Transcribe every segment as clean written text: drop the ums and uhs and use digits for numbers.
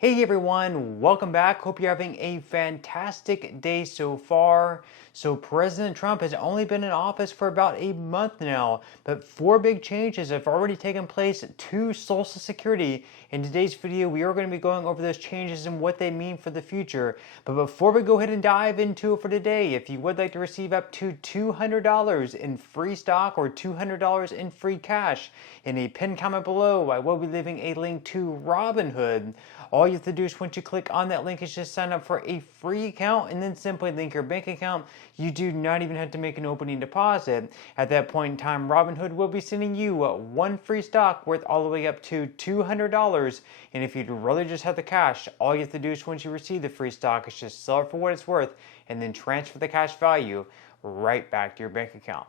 Hey everyone, welcome back. Hope you're having a fantastic day so far. So, President Trump has only been in office for about a month now, but four big changes have already taken place to Social Security. In today's video, we are going to be going over those changes and what they mean for the future. But before we go ahead and dive into it for today, if you would like to receive up to $200 in free stock or $200 in free cash, in a pinned comment below, I will be leaving a link to Robinhood. All you have to do is once you click on that link is just sign up for a free account and then simply link your bank account. You do not even have to make an opening deposit. At that point in time, Robinhood will be sending you one free stock worth all the way up to $200. And if you'd rather just have the cash, all you have to do is once you receive the free stock is just sell it for what it's worth and then transfer the cash value right back to your bank account.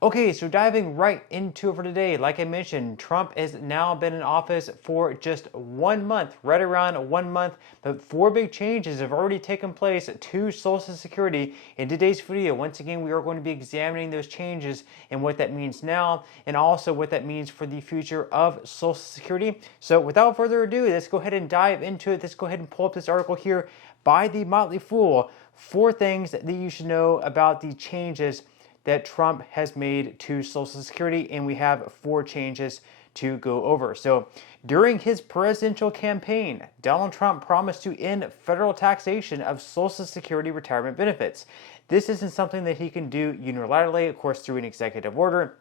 Okay, so diving right into it for today, like I mentioned, Trump has now been in office for just 1 month, right around 1 month, but four big changes have already taken place to Social Security. In today's video, once again, we are going to be examining those changes and what that means now, and also what that means for the future of Social Security. So without further ado, let's go ahead and dive into it. Let's go ahead and pull up this article here by the Motley Fool. Four things that you should know about the changes that Trump has made to Social Security, and we have four changes to go over. So, during his presidential campaign, Donald Trump promised to end federal taxation of Social Security retirement benefits. This isn't something that he can do unilaterally, of course, through an executive order.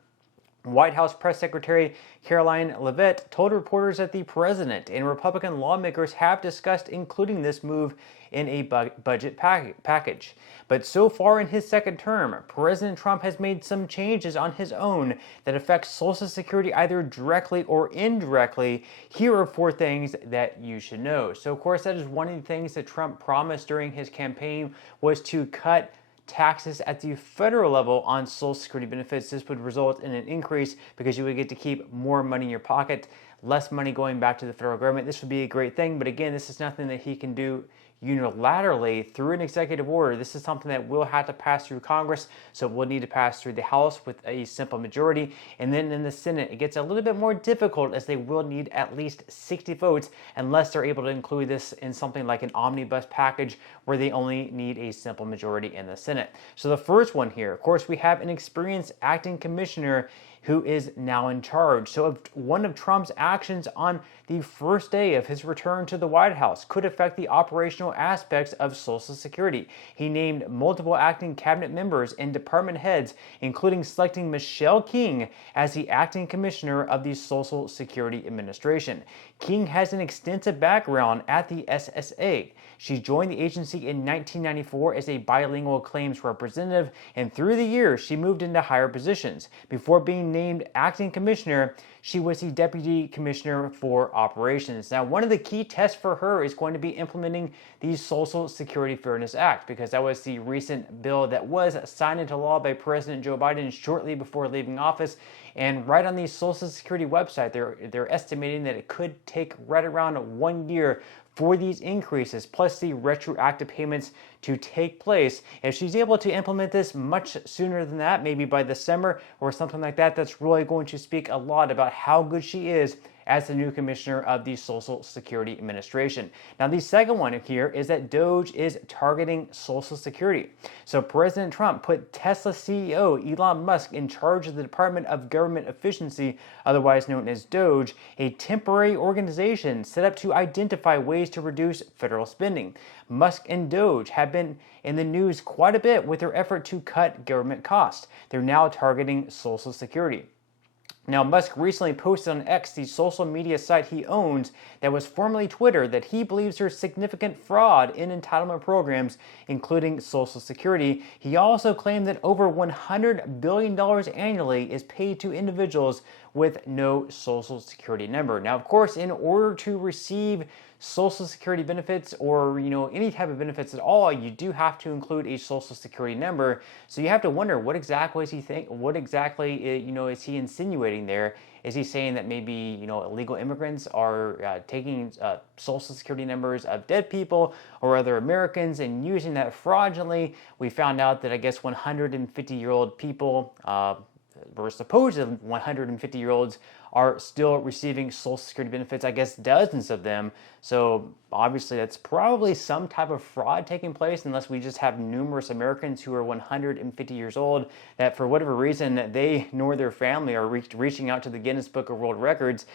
White House Press Secretary Caroline Leavitt told reporters that the president and Republican lawmakers have discussed including this move in a budget package. But so far in his second term, President Trump has made some changes on his own that affect Social Security either directly or indirectly. Here are four things that you should know. So, of course, that is one of the things that Trump promised during his campaign was to cut taxes at the federal level on Social Security benefits. This would result in an increase because you would get to keep more money in your pocket, less money going back to the federal government. This would be a great thing, but again, this is nothing that he can do unilaterally through an executive order. This is something that will have to pass through Congress, so it will need to pass through the House with a simple majority, and then in the Senate it gets a little bit more difficult as they will need at least 60 votes unless they're able to include this in something like an omnibus package where they only need a simple majority in the Senate. So the first one here, of course, we have an experienced acting commissioner who is now in charge. So one of Trump's actions on the first day of his return to the White House could affect the operational aspects of Social Security. He named multiple acting cabinet members and department heads, including selecting Michelle King as the acting commissioner of the Social Security Administration. King has an extensive background at the SSA. She joined the agency in 1994 as a bilingual claims representative, and through the years, she moved into higher positions. Before being named acting commissioner, she was the deputy commissioner for operations. Now, one of the key tests for her is going to be implementing the Social Security Fairness Act, because that was the recent bill that was signed into law by President Joe Biden shortly before leaving office. And right on the Social Security website, they're estimating that it could take right around 1 year for these increases, plus the retroactive payments to take place. If she's able to implement this much sooner than that, maybe by the summer or something like that, that's really going to speak a lot about how good she is as the new commissioner of the Social Security Administration. Now, the second one here is that DOGE is targeting Social Security. So President Trump put Tesla CEO Elon Musk in charge of the Department of Government Efficiency, otherwise known as DOGE, a temporary organization set up to identify ways to reduce federal spending. Musk and DOGE have been in the news quite a bit with their effort to cut government costs. They're now targeting Social Security. Now, Musk recently posted on X, the social media site he owns that was formerly Twitter, that he believes there's significant fraud in entitlement programs, including Social Security. He also claimed that over $100 billion annually is paid to individuals with no Social Security number. Now, of course, in order to receive Social Security benefits or any type of benefits at all, you do have to include a Social Security number. So you have to wonder, what exactly is is he insinuating there? Is he saying that maybe illegal immigrants are taking Social Security numbers of dead people or other Americans and using that fraudulently? We found out that I guess 150-year-old people, or supposed 150-year-olds, are still receiving Social Security benefits, I guess dozens of them. So Obviously, that's probably some type of fraud taking place, unless we just have numerous Americans who are 150 years old that, for whatever reason, they nor their family are reaching out to the Guinness Book of World Records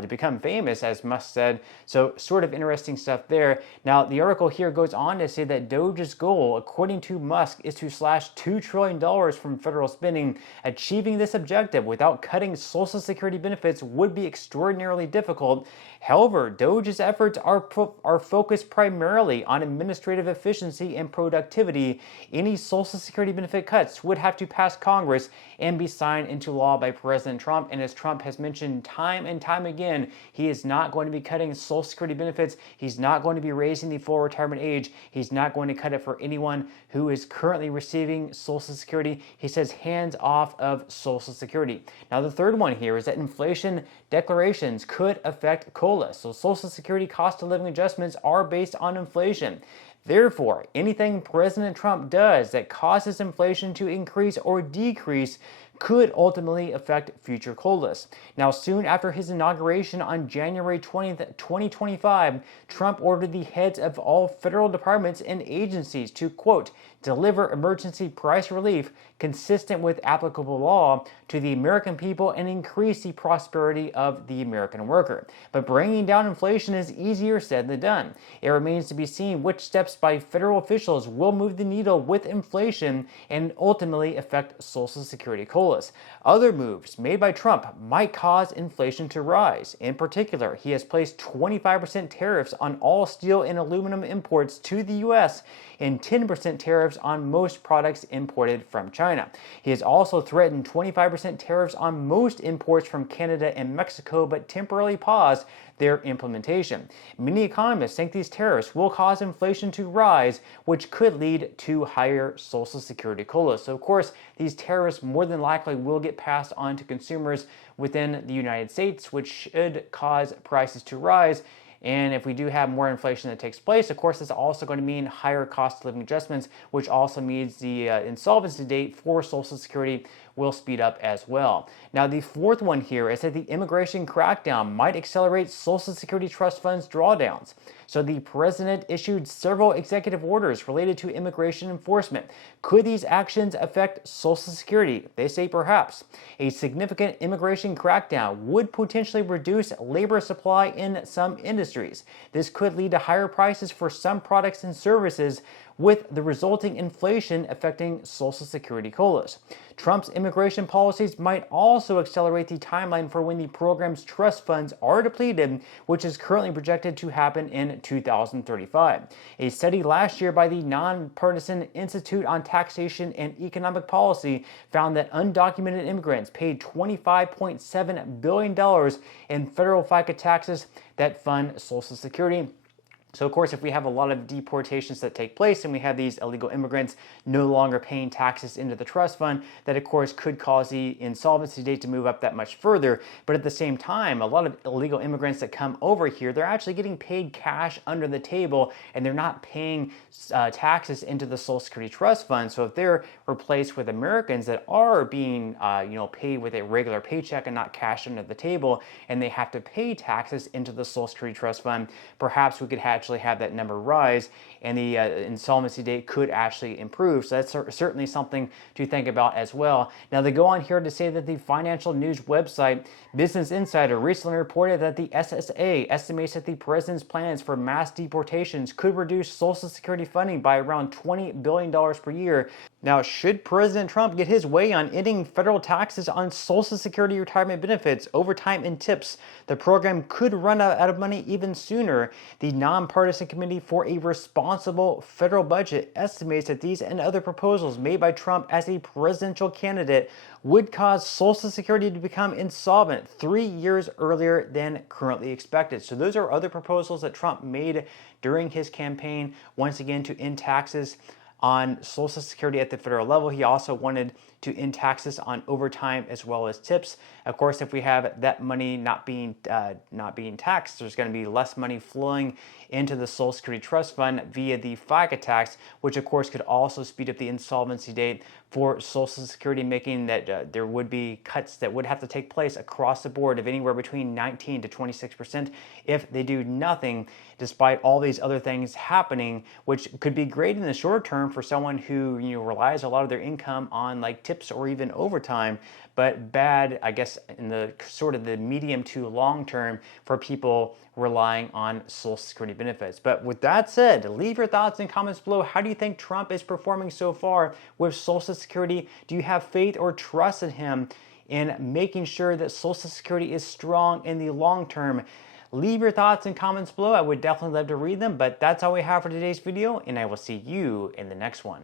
to become famous, as Musk said. So sort of interesting stuff there. Now, the article here goes on to say that Doge's goal, according to Musk, is to slash $2 trillion from federal spending. Achieving this objective without cutting Social Security benefits would be extraordinarily difficult. However, Doge's efforts are focused primarily on administrative efficiency and productivity. Any Social Security benefit cuts would have to pass Congress and be signed into law by President Trump. And as Trump has mentioned time and time again, he is not going to be cutting Social Security benefits. He's not going to be raising the full retirement age. He's not going to cut it for anyone who is currently receiving Social Security. He says hands off of Social Security. Now, the third one here is that inflation declarations could affect COLA. So Social Security cost of living adjustments are based on inflation. Therefore, anything President Trump does that causes inflation to increase or decrease could ultimately affect future COLAs. Now, soon after his inauguration on January 20th, 2025, Trump ordered the heads of all federal departments and agencies to, quote, deliver emergency price relief consistent with applicable law to the American people and increase the prosperity of the American worker. But bringing down inflation is easier said than done. It remains to be seen which steps by federal officials will move the needle with inflation and ultimately affect Social Security COLAs. Other moves made by Trump might cause inflation to rise. In particular, he has placed 25% tariffs on all steel and aluminum imports to the U.S. and 10% tariffs on most products imported from China. He has also threatened 25% tariffs on most imports from Canada and Mexico, but temporarily paused their implementation. Many economists think these tariffs will cause inflation to rise, which could lead to higher Social Security COLAs. So, of course, these tariffs more than likely will get passed on to consumers within the United States, which should cause prices to rise. And if we do have more inflation that takes place, of course, it's also going to mean higher cost of living adjustments, which also means the insolvency date for Social Security will speed up as well. Now, the fourth one here is that the immigration crackdown might accelerate Social Security trust funds drawdowns. So the president issued several executive orders related to immigration enforcement. Could these actions affect Social Security? They say perhaps. A significant immigration crackdown would potentially reduce labor supply in some industries. This could lead to higher prices for some products and services, with the resulting inflation affecting Social Security COLAs. Trump's immigration policies might also accelerate the timeline for when the program's trust funds are depleted, which is currently projected to happen in 2035. A study last year by the Nonpartisan Institute on Taxation and Economic Policy found that undocumented immigrants paid $25.7 billion in federal FICA taxes that fund Social Security. So, of course, if we have a lot of deportations that take place and we have these illegal immigrants no longer paying taxes into the trust fund, that, of course, could cause the insolvency date to move up that much further. But at the same time, a lot of illegal immigrants that come over here, they're actually getting paid cash under the table, and they're not paying taxes into the Social Security trust fund. So if they're replaced with Americans that are being paid with a regular paycheck and not cash under the table, and they have to pay taxes into the Social Security trust fund, perhaps we could actually have that number rise, and the insolvency date could actually improve. So that's certainly something to think about as well. Now, they go on here to say that the financial news website Business Insider recently reported that the SSA estimates that the president's plans for mass deportations could reduce Social Security funding by around $20 billion per year. Now, should President Trump get his way on ending federal taxes on Social Security retirement benefits, overtime, and tips, the program could run out of money even sooner. The Nonpartisan Committee for a Responsible Federal Budget estimates that these and other proposals made by Trump as a presidential candidate would cause Social Security to become insolvent 3 years earlier than currently expected. So those are other proposals that Trump made during his campaign, once again, to end taxes on Social Security at the federal level. He also wanted to end taxes on overtime as well as tips. Of course, if we have that money not being taxed, there's going to be less money flowing into the Social Security Trust Fund via the FICA tax, which of course could also speed up the insolvency date for Social Security, making that there would be cuts that would have to take place across the board of anywhere between 19 to 26% if they do nothing, despite all these other things happening, which could be great in the short term for someone who relies a lot of their income on like tips or even overtime, but bad, I guess, in the sort of the medium to long term for people relying on Social Security benefits. But with that said, leave your thoughts and comments below. How do you think Trump is performing so far with Social Security? Do you have faith or trust in him in making sure that Social Security is strong in the long term? Leave your thoughts and comments below. I would definitely love to read them, but that's all we have for today's video, and I will see you in the next one.